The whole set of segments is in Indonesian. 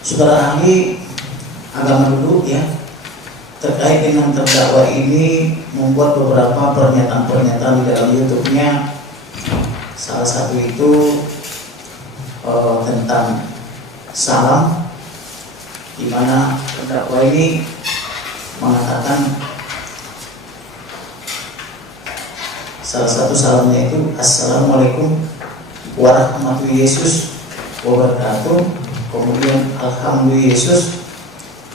Saudara ahli agama dulu ya, terkait dengan terdakwa ini membuat beberapa pernyataan-pernyataan di dalam YouTube-nya. Salah satu itu tentang salam, di mana terdakwa ini mengatakan salah satu salamnya itu Assalamualaikum warahmatullahi wabarakatuh, kemudian Alhamdulillah Yesus,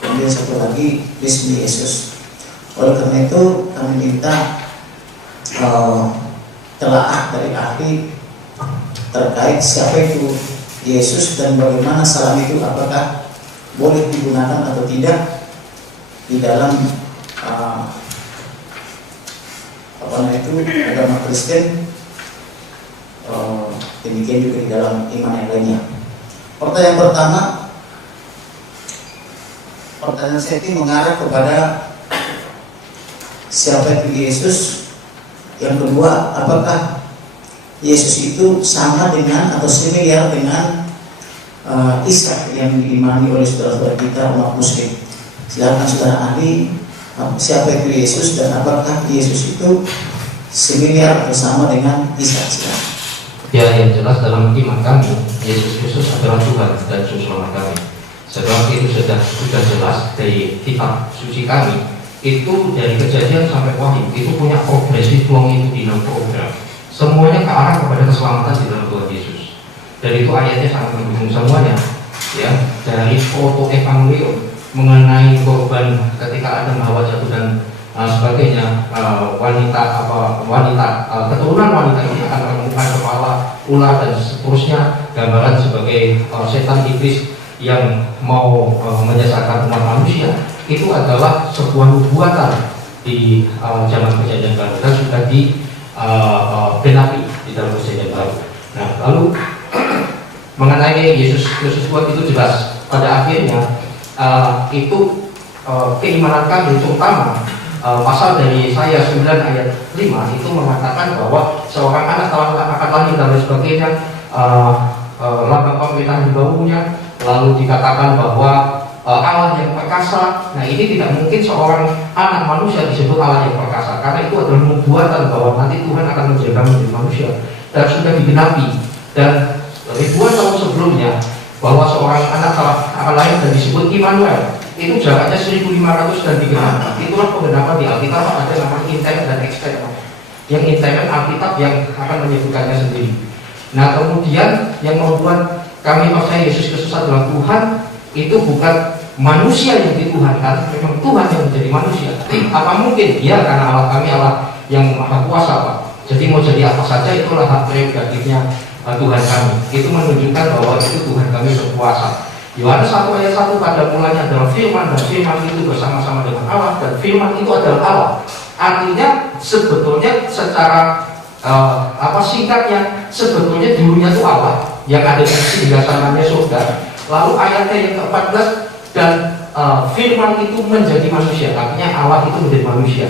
kemudian satu lagi Bismi Yesus. Oleh karena itu kami minta telaah dari ahli terkait siapa itu Yesus dan bagaimana salam itu, apakah boleh digunakan atau tidak di dalam agama Kristen, demikian juga di dalam iman yang lainnya. Pertanyaan pertama, pertanyaan saya ini mengarah kepada siapa itu Yesus. Yang kedua, apakah Yesus itu sama dengan atau similar dengan Isa yang diimani oleh saudara-saudara kita umat Muslim? Silakan saudara ahli, siapa itu Yesus dan apakah Yesus itu similar atau sama dengan Isa? Silakan. Ya, yang jelas dalam iman kami, Yesus Kristus adalah Tuhan dan Juru Selamat kami. Sebab itu sudah jelas dari kitab suci kami, itu dari Kejadian sampai Wahyu itu punya progresif longitudinal program. Semuanya ke arah kepada keselamatan di dalam Tuhan Yesus. Dan itu ayatnya sangat mendukung semuanya. Ya, dari foto evangelium mengenai korban ketika Adam Hawa jatuh dan sebagainya, keturunan wanita ini akan menemukan kepala ular dan seterusnya, gambaran sebagai setan iblis yang mau menyesatkan umat manusia. Itu adalah sebuah nubuatan di zaman Perjanjian Baru dan sudah digenapi di dalam Perjanjian Baru. Nah, lalu mengenai Yesus Kristus itu jelas pada akhirnya itu keimanan kami, terutama pasal dari Yesaya 9 ayat 5 itu mengatakan bahwa seorang anak akan lahir dan lain sebagainya, lambang pemerintahan di baunya, lalu dikatakan bahwa Allah yang perkasa. Nah, ini tidak mungkin seorang anak manusia disebut Allah yang perkasa, karena itu adalah nubuatan bahwa nanti Tuhan akan menjaga menjadi manusia dan sudah digenapi. Dan ribuan tahun sebelumnya bahwa seorang anak akan lahir dan disebut Immanuel, itu jaraknya 1500 dan digenapi. Itulah penggenapan di Alkitab. Ada namanya intern dan ekstern. Yang intern Alkitab yang akan menyebutkannya sendiri. Nah, kemudian yang membuat kami percaya Yesus Kristus adalah Tuhan itu bukan manusia yang dituhankan, memang Tuhan yang menjadi manusia. Apa mungkin? Ya, karena Allah kami Allah yang maha kuasa, Pak. Jadi mau jadi apa saja itulah hak prerogatifnya Tuhan kami. Itu menunjukkan bahwa itu Tuhan kami berkuasa. Yohanes 1 ayat 1, pada mulanya adalah firman, dan firman itu bersama-sama dengan Allah, dan firman itu adalah Allah. Artinya sebetulnya secara singkatnya, sebetulnya dulunya itu Allah yang ada di singgasananya surga. Lalu ayatnya yang ke-14, dan firman itu menjadi manusia, artinya Allah itu menjadi manusia.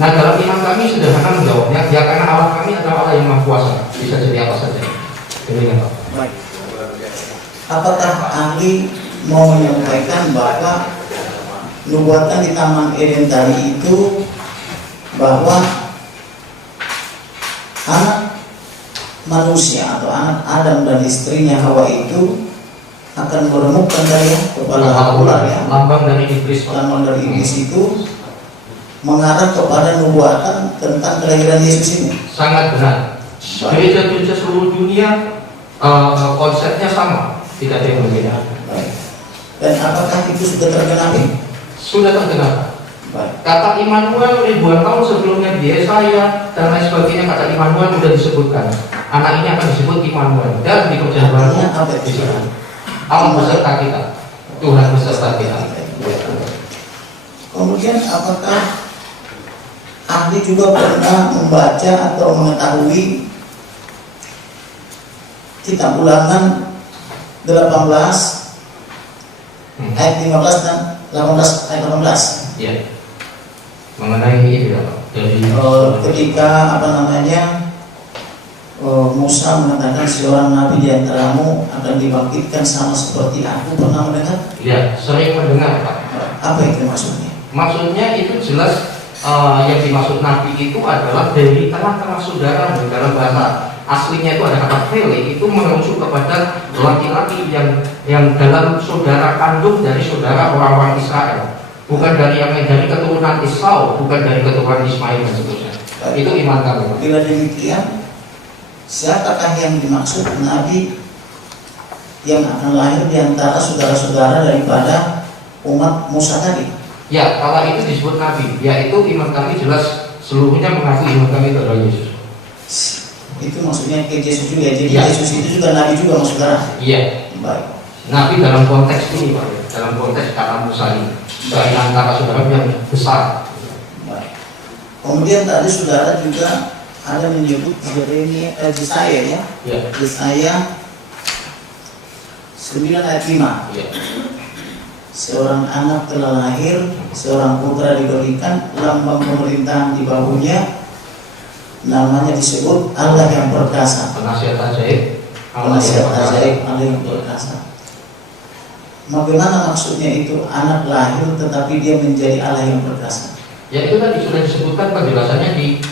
Nah, dalam iman kami sederhana menjawabnya, ya karena Allah kami adalah Allah yang maha kuasa, bisa jadi apa saja. Demikian, Pak. Baik. Apakah ahli mau menyampaikan bahwa nubuatan di Taman Eden tadi itu bahwa anak manusia atau anak Adam dan istrinya Hawa itu akan meremukkan dari kepala ular, ya, lambang dari iblis. Lambang dari iblis itu mengarah kepada nubuatan tentang kelahiran Yesus ini. Sangat benar. Gereja-gereja seluruh dunia konsepnya sama, tidak ada yang berbeda. Dan apakah itu sudah tergenapi? Sudah tergenapi. Baik. Kata Immanuel ribuan tahun sebelumnya di Yesaya dan lain sebagainya, kata Immanuel sudah disebutkan. Anak ini akan disebut Immanuel, dan di Perjanjian Baru disebut Allah beserta kita, Tuhan beserta kita. Kemudian apakah ahli juga pernah membaca atau mengetahui kitab Ulangan 18 ayat 15 dan 18 ayat 18? Ya. Mengenai ini ya, Pak. Dari ketika Musa mengatakan seorang nabi di antaramu akan dibangkitkan sama seperti aku, pernah mendengar? Ya, sering mendengar, Pak. Apa itu maksudnya? Maksudnya itu jelas yang dimaksud nabi itu adalah dari tengah-tengah saudara. Dalam bahasa aslinya itu ada kata vele, itu merujuk kepada laki-laki yang dalam saudara kandung dari saudara orang-orang Israel, bukan dari yang dari keturunan Esau, bukan dari keturunan Ismail dan seterusnya. Itu iman kami. Bila demikian, siapakah yang dimaksud nabi yang akan lahir di antara saudara-saudara daripada umat Musa tadi? Ya, kalau itu disebut nabi, yaitu iman kami jelas seluruhnya mengaku iman kami kepada Yesus. Itu maksudnya ke Yesus juga. Jadi Ya. Yesus itu juga nabi juga, saudara. Iya. Baik. Nabi dalam konteks ini, Pak, dalam konteks kata Musa ini, dari antara saudara yang besar. Baik. Kemudian tadi saudara juga ada menyebut Yesaya ya. Ya. Yesaya 9 ayat 5. Ya. Seorang anak telah lahir, seorang putra diberikan, lambang pemerintahan di bahunya, namanya disebut Allah yang perkasa. Penasihat ajaib, Penasihat ajaib, Allah yang perkasa. Bagaimana maksudnya itu anak lahir tetapi dia menjadi Allah yang perkasa? Ya itu tadi sudah disebutkan penjelasannya di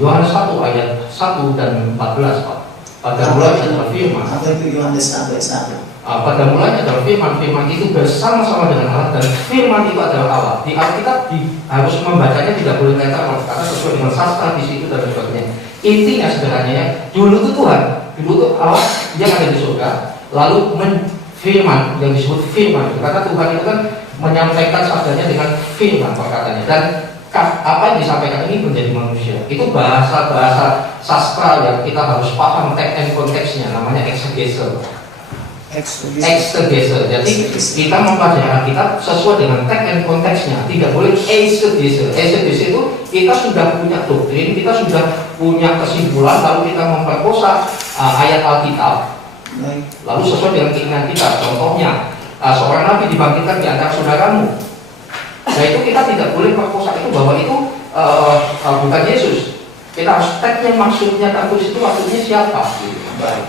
Yohanes 1 ayat 1 dan 14, Pak. Pada mulanya adalah firman. Apa itu Yohanes 1:1? Pada mulanya adalah firman. Firman itu bersama-sama dengan Allah, dan firman itu adalah Allah. Di Alkitab harus membacanya tidak boleh letter karena sesuai dengan sastra di situ dan sebagainya. Intinya sebenarnya dulu itu Tuhan, dulu itu Allah yang ada di surga, lalu firman yang disebut firman, karena Tuhan itu kan menyampaikan sabdanya dengan firman perkataannya, dan apa yang disampaikan ini menjadi manusia. Itu bahasa sastra yang kita harus paham teks dan konteksnya, namanya exegese. Exegese. Jadi kita mempelajari Alkitab sesuai dengan teks dan konteksnya, tidak boleh exegese. Exegese itu kita sudah punya doktrin, kita sudah punya kesimpulan, lalu kita memperkosa ayat Alkitab, lalu sesuai dengan keinginan kita. Contohnya, seorang nabi dibangkitkan di antara saudaramu. Nah itu kita tidak boleh perkosa itu bahwa itu bukan Yesus. Kita harus teksnya, maksudnya tertulis itu maksudnya siapa? Baik.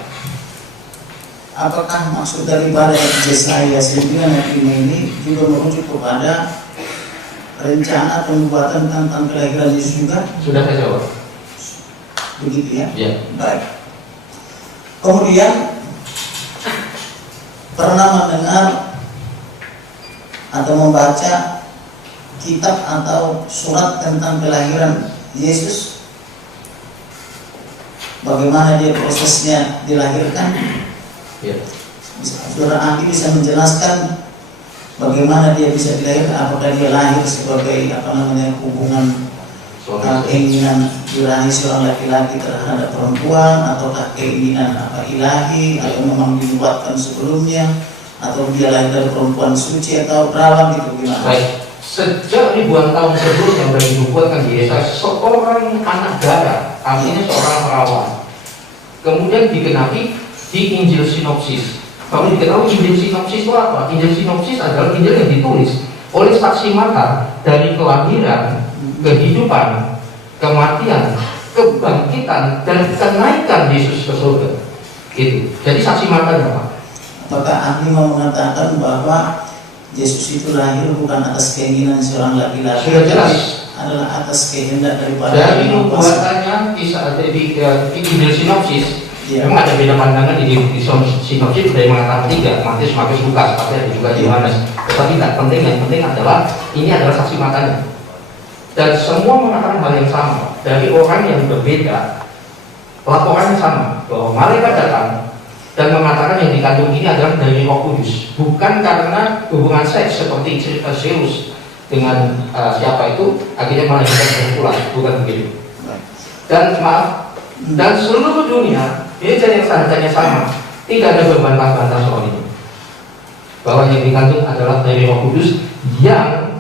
Apakah maksud daripada Yesaya 9 ayat 5 ini juga merujuk kepada rencana pembuatan tentang kelahiran Yesus juga? Sudah saya jawab. Begitu ya? Ya. Baik. Kemudian pernah mendengar atau membaca kitab atau surat tentang kelahiran Yesus? Bagaimana dia prosesnya dilahirkan? Ya. Saudara ahli bisa menjelaskan bagaimana dia bisa dilahirkan? Apakah dia lahir sebagai hubungan keinginan birahi seorang laki-laki terhadap perempuan, ataukah keinginan ilahi, atau memang dibuatkan sebelumnya, atau dia lahir dari perempuan suci atau perawan, gitu gimana? Baik. Sejak ribuan tahun sebelumnya sudah dibuatkan di Yesaya seorang anak darah, artinya seorang perawan. Kemudian digenapi di Injil Sinopsis. Kalau diketahui Injil Sinopsis itu apa? Injil Sinopsis adalah Injil yang ditulis oleh saksi mata dari kelahiran, kehidupan, kematian, kebangkitan, dan kenaikan Yesus ke surga. Gitu. Jadi saksi matanya, Pak. Apakah ahli mau mengatakan bahwa Yesus itu lahir bukan atas keinginan seorang laki-laki? Sudah jelas. Adalah atas kehendak daripada Dari nubuatannya kisah di Injil Sinopsis. Ya. Memang ada beda pandangan di sinopsis dari mengatakan 3, Matius, Markus, Lukas, tapi ada juga Yohanes. Tetapi tidak penting, yang penting adalah ini adalah saksi matanya. Dan semua mengatakan hal yang sama. Dari orang yang berbeda, laporannya sama, bahwa malaikat datang dan mengatakan yang dikandung ini adalah dari Roh Kudus, bukan karena hubungan seks seperti cerita Zeus dengan siapa itu, akhirnya malaikat berpulang, bukan begitu. Dan maaf, dan seluruh dunia ini yang seharusnya sama, tidak ada berbantah-bantah soal ini, bahwa yang dikandung adalah dari Roh Kudus yang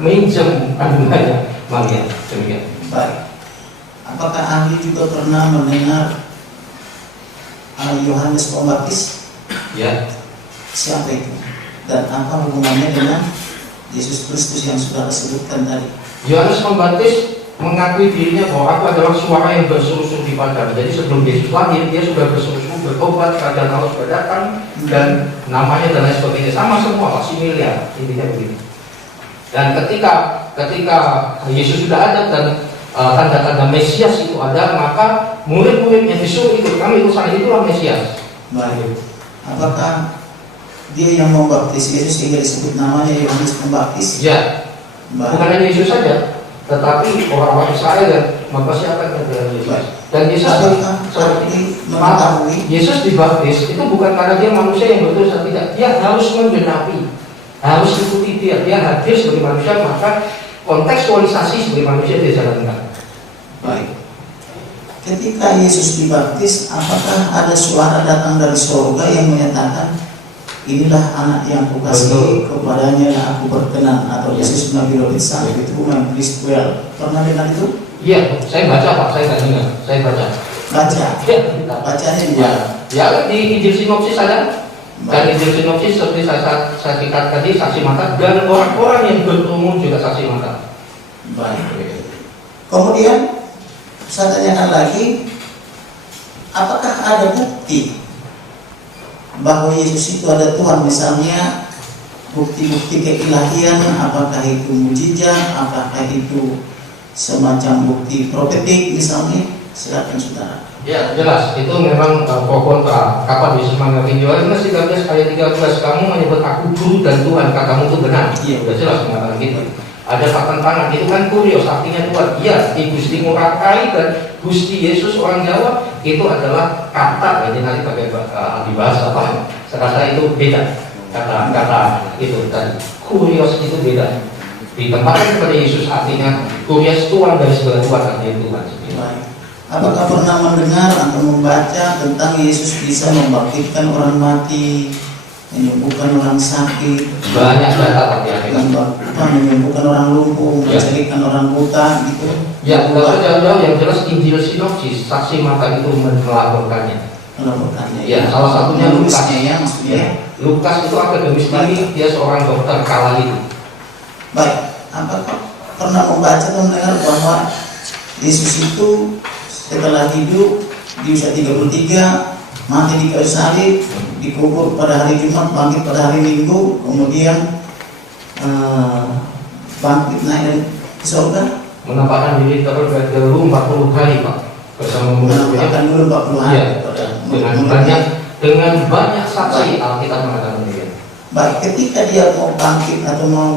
minjem kandungannya Maria. Demikian. Baik. Apakah ahli juga pernah mendengar Yohanes Pembaptis? Ya. Siapa itu? Dan apa hubungannya dengan Yesus Kristus yang sudah disebutkan tadi? Yohanes Pembaptis mengakui dirinya bahwa aku adalah suara yang berseru-seru di padang. Jadi sebelum Yesus lahir, dia sudah berseru-seru bertobat, keadaan Allah sudah datang, dan namanya dan lain sebagainya sama semua, familiar, intinya begitu. Dan ketika Yesus sudah ada dan tanda-tanda Mesias itu ada, maka murid-muridnya disuruh ikut kami ikut sana, itulah Mesias. Baik. Apakah dia yang membaptis Yesus sehingga disebut namanya Yohanes Pembaptis? Ya. Baik. Bukan hanya Yesus saja, tetapi orang-orang Israel dan mempersiapkan dengan Yesus. Dan Yesus Yesus dibaptis itu bukan karena dia manusia yang berdosa, tidak. Dia harus menggenapi, harus ikuti dia hadir sebagai manusia, maka kontekstualisasi sebagai manusia dia jalankan. Baik. Ketika Yesus dibaptis, apakah ada suara datang dari surga yang menyatakan inilah anak yang kukasihi, kepadanya yang aku berkenan, atau Yesus Nabi Daud sampai itu bukan Kristus? Pernah dengar itu? Iya, saya baca Pak, saya nggak dengar, saya baca. Baca? Ya, bacanya di ya. mana? Ya, di Injil Sinopsis ada. Dan Injil Sinopsis seperti saya singkat tadi saksi mata, dan orang-orang yang berumur juga saksi mata. Baik. Kemudian saya tanyakan lagi, apakah ada bukti bahwa Yesus itu ada Tuhan, misalnya bukti-bukti keilahian, apakah itu mujizat, apakah itu semacam bukti profetik misalnya? Silakan saudara. Ya jelas, itu memang pro kontra. Kapan Yesus mengerti Yohanes 13 ayat 13, kamu menyebut aku guru dan Tuhan, katamu itu benar. Iya, udah jelas mengatakan gitu. Ada pertentangan, itu kan kurios, artinya Tuhan. Iya, di Gusti Murakai dan Gusti Yesus orang Jawa itu adalah kata, jadi nanti pakai dibahas apa? Saya rasa itu beda kata itu tadi. Kurios itu beda. Ditempatkan kepada Yesus artinya kurios Tuhan dari segala Tuhan, artinya Tuhan. Baik. Apakah pernah mendengar atau membaca tentang Yesus bisa membangkitkan orang mati, menyembuhkan orang sakit, banyak data menyembuhkan orang lumpuh, menceritakan orang buta, gitu? Ya, tidak jauh-jauh, yang jelas Injil Sinopsis, saksi mata itu melaporkannya. Ya, salah satunya Lukas. Ya, maksudnya. Lukas itu akademis tinggi, dia seorang dokter kala itu. Baik, apakah pernah membaca atau mendengar bahwa Yesus itu setelah hidup di usia 33, mati di kayu salib, dikubur pada hari Jumat, bangkit pada hari Minggu, kemudian bangkit naik ke surga? Menampakkan diri dahulu 40 hari Pak, bersama menampakkan dulu 40 hari ya, dengan banyak saksi Alkitab mengatakan demikian. Baik, ketika dia mau bangkit atau mau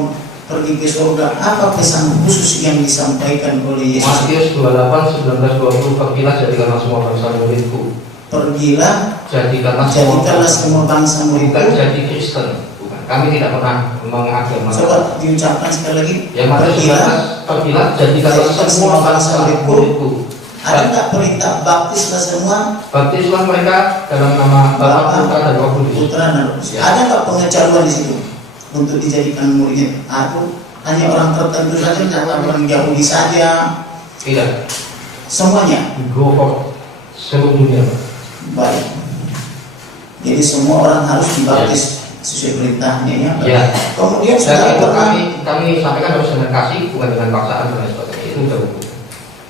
pergi ke surga, apa pesan khusus yang disampaikan oleh Yesus? Matius 28, 19, 20, pergilah jadikanlah semua bangsa muridku. Pergilah jadikanlah semua bangsa muridku. Bukan jadi Kristen, bukan. Kami tidak pernah mengagama. Coba diucapkan sekali lagi. Ya, pergilah jadikanlah semua bangsa muridku. Ada nggak perintah baptislah semua? Baptislah mereka dalam nama Bapa, Putra, dan Roh Kudus. Ada nggak pengecualian di situ untuk dijadikan murid? Aku hanya orang tertentu saja, orang Yahudi saja? Tidak. Semuanya. Go for seluruh dunia. Baik. Jadi semua orang harus dibaptis sesuai perintahnya ya. Ya. Kemudian sudah kami sampaikan harus dengan kasih, bukan dengan paksaan dan sebagainya. Itu sudah hukum.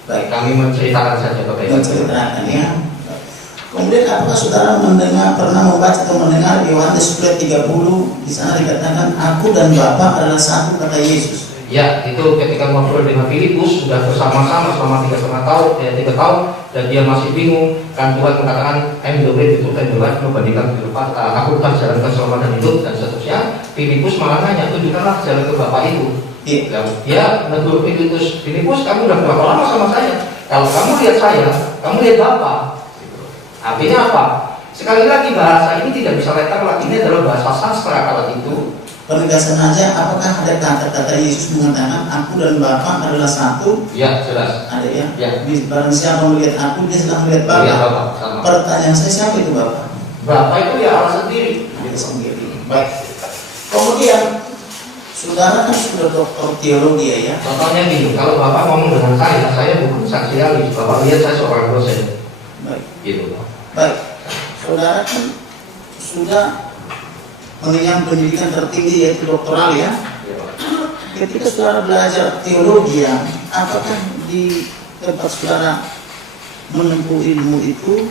Baik, kami menceritakan saja bagaimana. Menceritakan ya. Kemudian apakah saudara pernah membaca atau mendengar di Yohanes 10:30 di sana dikatakan aku dan Bapa adalah satu, kata Yesus. Ya, itu ketika ngobrol dengan Filipus sudah bersama-sama selama 3 tahun dan dia masih bingung kan Tuhan mengatakan I'm the way, the truth, and the life, membandingkan kehidupan, aku kan jalan keselamatan hidup dan seterusnya. Filipus malah nanya, tunjukkanlah jalan ke Bapa itu. Ya, menegur Filipus, kamu udah berapa lama sama saya? Kalau kamu lihat saya, kamu lihat Bapa. Artinya apa? Sekali lagi bahasa ini tidak bisa letter, ini adalah bahasa sastra kala itu. Penegasan aja, apakah ada kata-kata Yesus mengatakan aku dan Bapa adalah satu? Ya, jelas. Ada ya? Ya. Barang siapa melihat aku, dia sedang melihat Bapa. Ya, Bapa. Sama. Pertanyaan saya, siapa itu Bapa? Bapa itu ya Allah sendiri. Dia sendiri. Baik. Kemudian saudara kan sudah doktor teologi ya? Contohnya gini, kalau Bapak ngomong dengan saya bukan saksi ahli. Bapak lihat saya seorang dosen. Baik. Gitu. Baik. Saudara kan sudah mengenyam pendidikan tertinggi yaitu doktoral ya? ketika saudara belajar teologi ya, apakah di tempat saudara menempuh ilmu itu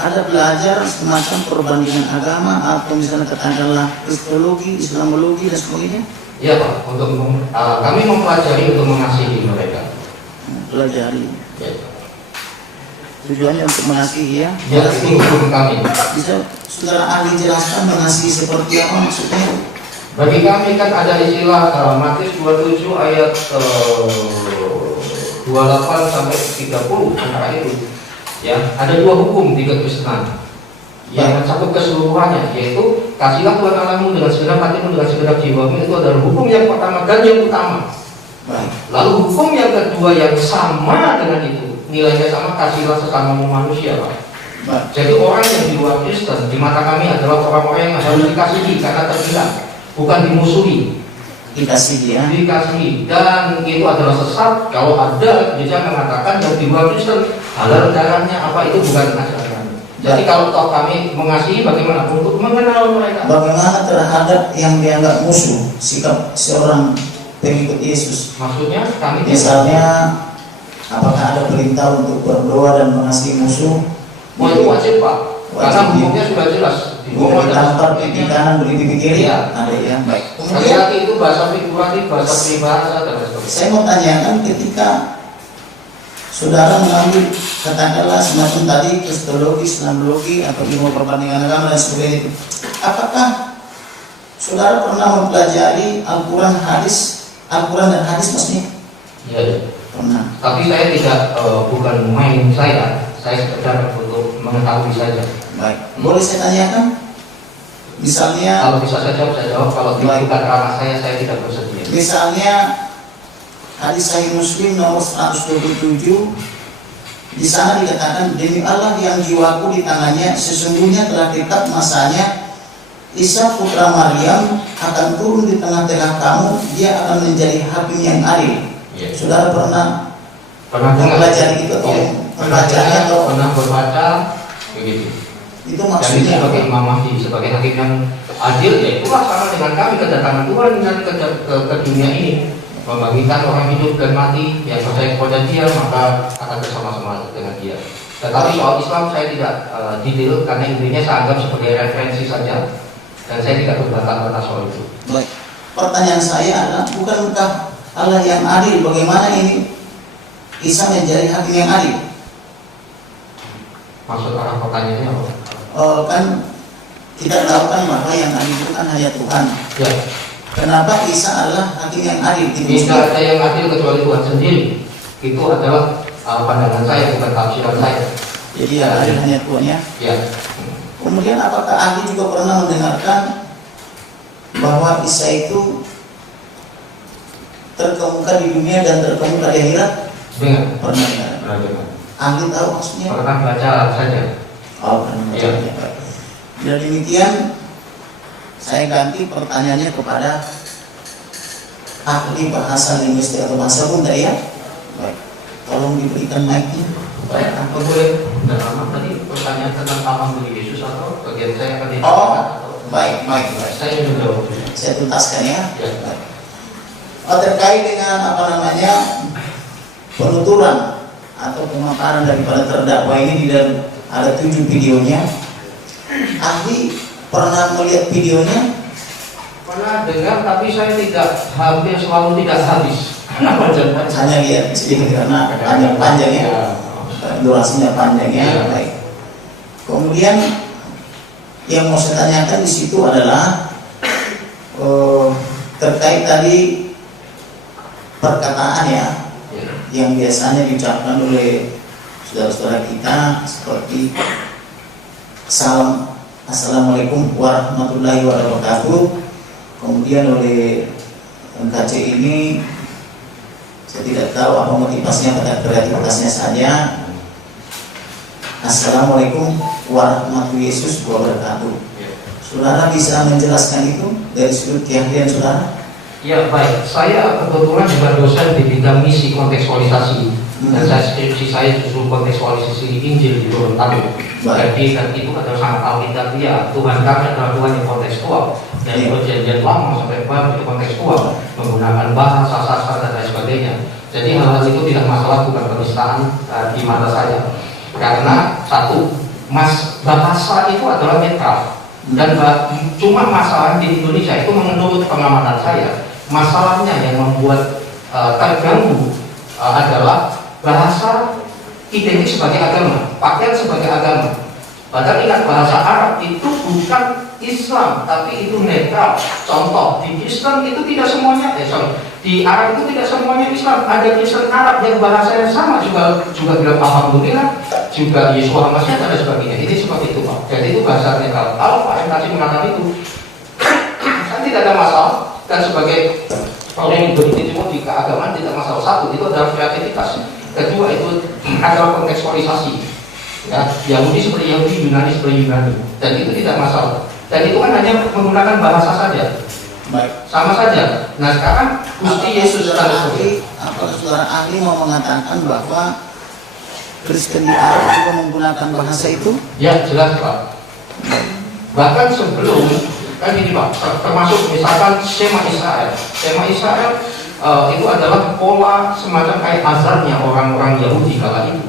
ada belajar semacam perbandingan agama atau misalnya katakanlah kristologi, islamologi dan sebagainya? Ya Pak, kami mempelajari untuk mengasihi mereka. Pelajari. Ya. Tujuannya untuk mengasihi ya? Ya, itu hukum kami. Bisa saudara ahli jelaskan mengasihi seperti apa maksudnya? Bagi kami kan ada istilah Matius 27 ayat 28 sampai 30 antara itu. Ya, ada dua hukum di kekristenan. Yang satu keseluruhannya yaitu kasihlah Tuhan Allahmu dengan segenap hatimu, dengan segenap jiwamu, itu adalah hukum yang pertama dan yang utama. Baik. Lalu hukum yang kedua yang sama dengan itu, nilainya sama, kasihlah sesamamu manusia, Pak. Baik. Jadi orang yang di luar Kristen di mata kami adalah orang-orang yang harus dikasihi karena terbilang, bukan dimusuhi. Dikasihi ya? Dikasihi, dan itu adalah sesat kalau ada gereja mengatakan yang di luar Kristen halal darahnya apa, itu bukan ajaran. Jadi kalau toh kami mengasihi, bagaimana untuk mengenal mereka? Bagaimana terhadap yang dianggap musuh sikap seorang pengikut Yesus? Maksudnya kami Misalnya, apakah ada perintah untuk berdoa dan mengasihi musuh? itu wajib Pak, karena Wajib. hukumnya sudah jelas. Di Roma Ditampar pipi kanan, beri pipi kiri. Iya. Ada ya. Baik. Sekali Kemudian lagi itu bahasa figuratif, bahasa peribahasa dan sebagainya. saya mau tanyakan ketika saudara mengambil katakanlah semacam tadi kristologi, islamologi atau ilmu perbandingan agama dan sebagainya itu, apakah saudara pernah mempelajari Al-Quran dan hadis maksudnya? Iya. Pernah. Tapi saya tidak bukan main saya sekedar untuk mengetahui saja. Baik. Boleh saya tanyakan? Misalnya, Kalau bisa saya jawab. Kalau Baik. bukan ranah saya tidak bersedia. misalnya hadis Sahih Muslim nomor 127, di sana dikatakan, demi Allah yang jiwaku di tangannya, sesungguhnya telah dekat masanya Isa putra Maryam akan turun di tengah-tengah kamu, dia akan menjadi hakim yang adil. Iya. Saudara pernah dengar? mempelajari itu atau Iya. membacanya atau pernah berbaca begitu. itu Dan itu maksudnya sebagai apa? Imam Mahdi, sebagai hakim yang adil, ya itulah sama dengan kami kedatangan Tuhan ke dunia ini, membagikan orang hidup dan mati yang percaya kepada Dia, maka akan bersama-sama dengan Dia. Tetapi soal Islam saya tidak detail karena intinya saya anggap sebagai referensi saja, dan saya tidak berbantah-bantah soal itu. Baik. Pertanyaan saya adalah, bukankah Allah yang adil? Bagaimana ini Isa menjadi hakim yang adil? Maksud arah pertanyaannya apa? Kan kita tahu kan bahwa yang adil itu kan hanya Tuhan. Ya, Kenapa Isa adalah hakim yang adil? tidak ada yang adil kecuali Tuhan sendiri. Itu adalah pandangan saya, bukan tafsiran saya. Jadi yang adil hanya Tuhan ya. Ya. Kemudian apakah ahli juga pernah mendengarkan bahwa Isa itu terkemuka di dunia dan terkemuka di akhirat? Dengar. Pernah dengar. Dengar. Ahli tahu maksudnya? Pernah baca saja. Oh, pernah baca. Iya. Dengan demikian saya ganti pertanyaannya kepada ahli bahasa linguistik atau bahasa Bunda ya. Baik. Tolong diberikan mic-nya. Baik, apa boleh dalam tadi pertanyaan tentang apa bagi Yesus atau bagian saya akan Oh, baik. saya menjawab. Saya tuntaskan ya. Ya. Baik. Terkait dengan penuturan atau pemaparan daripada terdakwa ini, di dalam ada 7 videonya. Ahli pernah melihat videonya? Pernah dengar, tapi saya hampir selalu tidak habis. Hanya lihat sedikit karena panjang ya. Durasinya panjang ya. Ya. Baik. Kemudian yang mau saya tanyakan di situ adalah terkait tadi perkataan ya, yang biasanya diucapkan oleh saudara-saudara kita seperti salam, assalamualaikum warahmatullahi wabarakatuh. Kemudian oleh MKC ini saya tidak tahu apa motivasinya, pada kreativitasnya saja. Assalamualaikum warahmatullahi wabarakatuh. Saudara bisa menjelaskan itu dari sudut keahlian saudara? Ya baik, saya kebetulan juga dosen di bidang misi kontekstualisasi, dan skripsi saya justru kontekstualisasi Injil di Gorontalo. Jadi dan itu adalah sangat alkitab ya, Tuhan kami adalah Tuhan yang kontekstual. dari perjanjian lama sampai baru itu kontekstual, menggunakan bahasa, sastra dan lain sebagainya. Jadi hal-hal itu tidak masalah, bukan penistaan di mata saya. Karena satu, bahasa itu adalah netral. Dan cuma masalah di Indonesia itu menurut pengamatan saya, masalahnya yang membuat terganggu adalah bahasa identik sebagai agama, pakaian sebagai agama. Padahal ingat, bahasa Arab itu bukan Islam, tapi itu netral. Contoh, di Kristen itu tidak semuanya, di Arab itu tidak semuanya Islam. Ada Kristen Arab yang bahasanya sama, juga bilang alhamdulillah, juga Yesus Masih dan sebagainya. Ini seperti itu, Pak. Jadi itu bahasa netral. Kalau Pak yang tadi mengatakan itu, kan tidak ada masalah. Dan sebagai orang yang berkecimpung di keagamaan tidak masalah. Satu, itu adalah kreativitas. Kedua, itu adalah kontekstualisasi. Ya, Yahudi seperti Yahudi, Yunani seperti Yunani, dan itu tidak masalah. Dan itu kan hanya menggunakan bahasa saja. Baik. Sama saja. Nah sekarang Gusti Yesus saudara ahli mau mengatakan bahwa Kristen di Arab juga menggunakan bahasa itu? Ya jelas Pak. Bahkan sebelum kan ini Pak, termasuk misalkan Shema Israel. Shema Israel itu adalah pola semacam kayak azannya orang-orang Yahudi kala itu.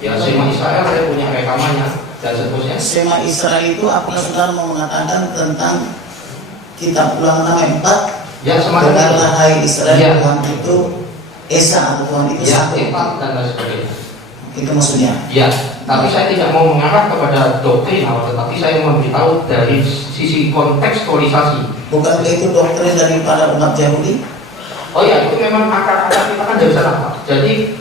Ya, Shema Israel saya punya rekamannya dan seterusnya. Shema Israel itu apakah saudara mau mengatakan tentang kitab Ulangan 4? Ya, semacam dengarlah hai Israel, ya. Tuhan itu Esa atau Tuhan itu ya, satu. dan lain sebagainya. Itu maksudnya. Ya, tapi saya tidak mau mengarah kepada doktrin, tetapi saya memberitahu dari sisi kontekstualisasi. Bukankah itu doktrin daripada umat Yahudi? Oh ya, itu memang akar-akar kita kan dari sana Pak. Jadi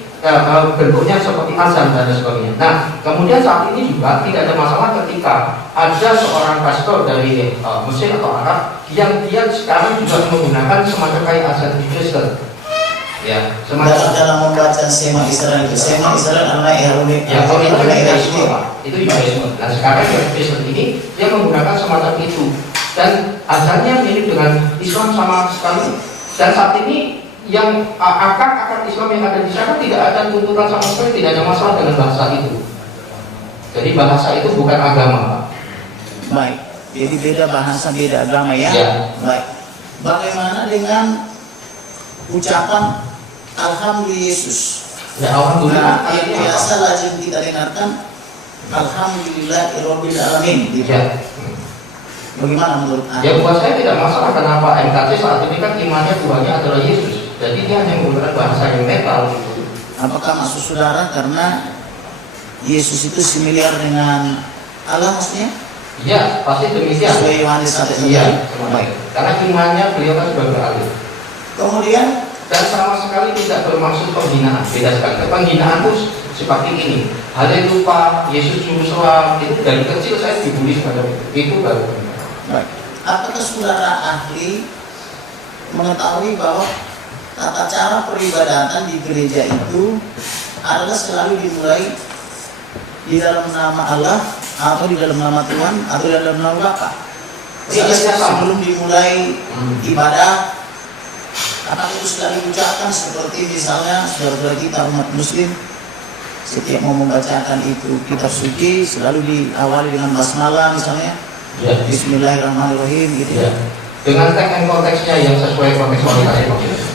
bentuknya seperti azan dan sebagainya. Nah, kemudian saat ini juga tidak ada masalah ketika ada seorang pastor dari Mesir atau Arab yang dia sekarang juga menggunakan semacam kayak azan di Kristen. Ya, semacam dalam membaca Shema Israel itu. Shema Israel adalah Yahudi. Ya, kalau itu kan Yudaisme, Pak. Itu Yudaisme. Nah, sekarang yang Kristen ini dia menggunakan semacam itu. Dan azannya mirip dengan Islam sama sekali. Dan saat ini yang akar Islam yang ada di sana tidak ada tuntutan sama sekali, tidak ada masalah dengan bahasa itu. Jadi bahasa itu bukan agama, Pak. Baik, jadi beda bahasa, beda agama ya. Ya. Baik. Bagaimana dengan ucapan Alhamdulillah Yesus? Ya, alhamdulillah. Nah, yang biasa lazim kita dengarkan Alhamdulillahirabbil alamin. Ya. Bagaimana menurut Anda? Ya, buat saya tidak masalah. Kenapa MKC saat ini kan imannya Tuhannya adalah Yesus. Jadi dia hanya menggunakan bahasa yang netral. Apakah maksud saudara karena Yesus itu similar dengan Allah maksudnya? Iya, pasti demikian. Sesuai Yohanes 1. Iya, baik. Karena imannya beliau kan sebagai ahli. Kemudian Dan sama sekali tidak bermaksud penghinaan. Beda sekali. Penghinaan itu seperti ini. Haleluya, Yesus juru selamat. Itu dari kecil saya dibully seperti itu. Baru. baik. Apakah saudara ahli mengetahui bahwa tata cara peribadatan di gereja itu adalah selalu dimulai di dalam nama Allah atau di dalam nama Tuhan atau di dalam nama Bapa? Sebelum dimulai ibadah, apakah itu sudah diucapkan seperti misalnya saudara-saudara kita umat muslim setiap mau membacakan itu kitab suci selalu diawali dengan basmalah misalnya, Ya. Bismillahirrahmanirrahim gitu Ya. Dengan teks dan konteksnya yang sesuai kontekstualisasi,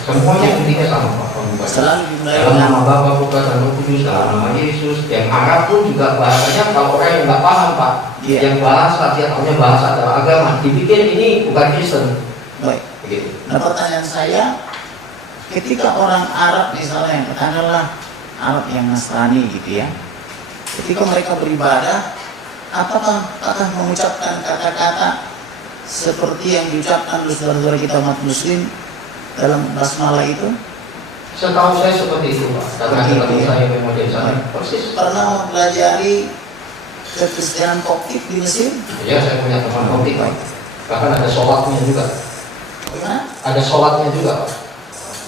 semuanya intinya sama Pak. selalu dimulai Dalam dengan nama Bapa, Putra dan Roh Kudus, dalam nama Yesus. Yang Arab pun juga bahasanya kalau orang yang nggak paham Pak, Iya. yang bahasa dia tahunya bahasa adalah agama, dipikir ini bukan Kristen. baik. Begitu. Nah pertanyaan saya, ketika orang Arab misalnya, katakanlah Arab yang Nasrani gitu ya, ketika mereka beribadah, apakah mengucapkan kata-kata seperti yang diucapkan oleh saudara-saudara kita umat muslim dalam basmalah itu? Setahu saya seperti itu Pak. Karena ada teman Begitu, ya. saya memang dari sana. Persis. Pernah mempelajari kekristenan Koptik di Mesir? Ya, saya punya teman Koptik Pak. Bahkan ada sholatnya juga. Bagaimana? Ada sholatnya juga Pak.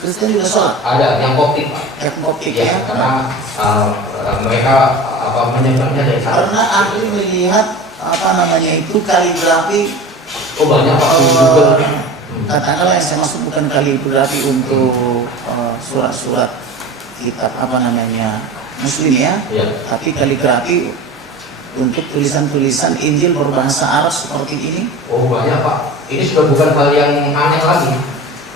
Kristen juga sholat? Ada yang Koptik Pak. Yang Koptik Ya, ya? karena mereka menyebabnya dari sana. Karena ahli melihat itu kaligrafi. Oh banyak Pak di Google. Katakanlah yang saya maksud bukan kaligrafi untuk surat-surat kitab Muslim ya, tapi kaligrafi untuk tulisan-tulisan Injil berbahasa Arab seperti ini. Oh banyak Pak. Ini sudah bukan hal yang aneh lagi.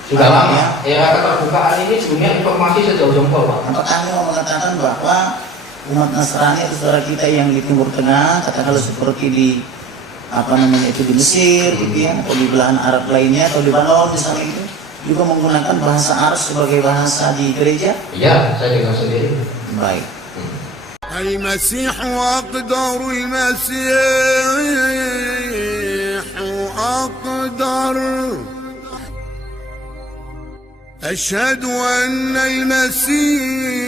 Sudah Aneh, lama. Era keterbukaan ini dunia informasi sejauh jempol, Pak. Apakah Anda mau mengatakan bahwa umat Nasrani atau saudara kita yang di Timur Tengah, katakanlah seperti di di Mesir, gitu ya, atau di belahan Arab lainnya, atau di Lebanon misalnya itu, juga menggunakan bahasa Arab sebagai bahasa di gereja? Iya, saya dengar sendiri. Baik. المسيح أقدر المسيح أقدر أشهد أن المسيح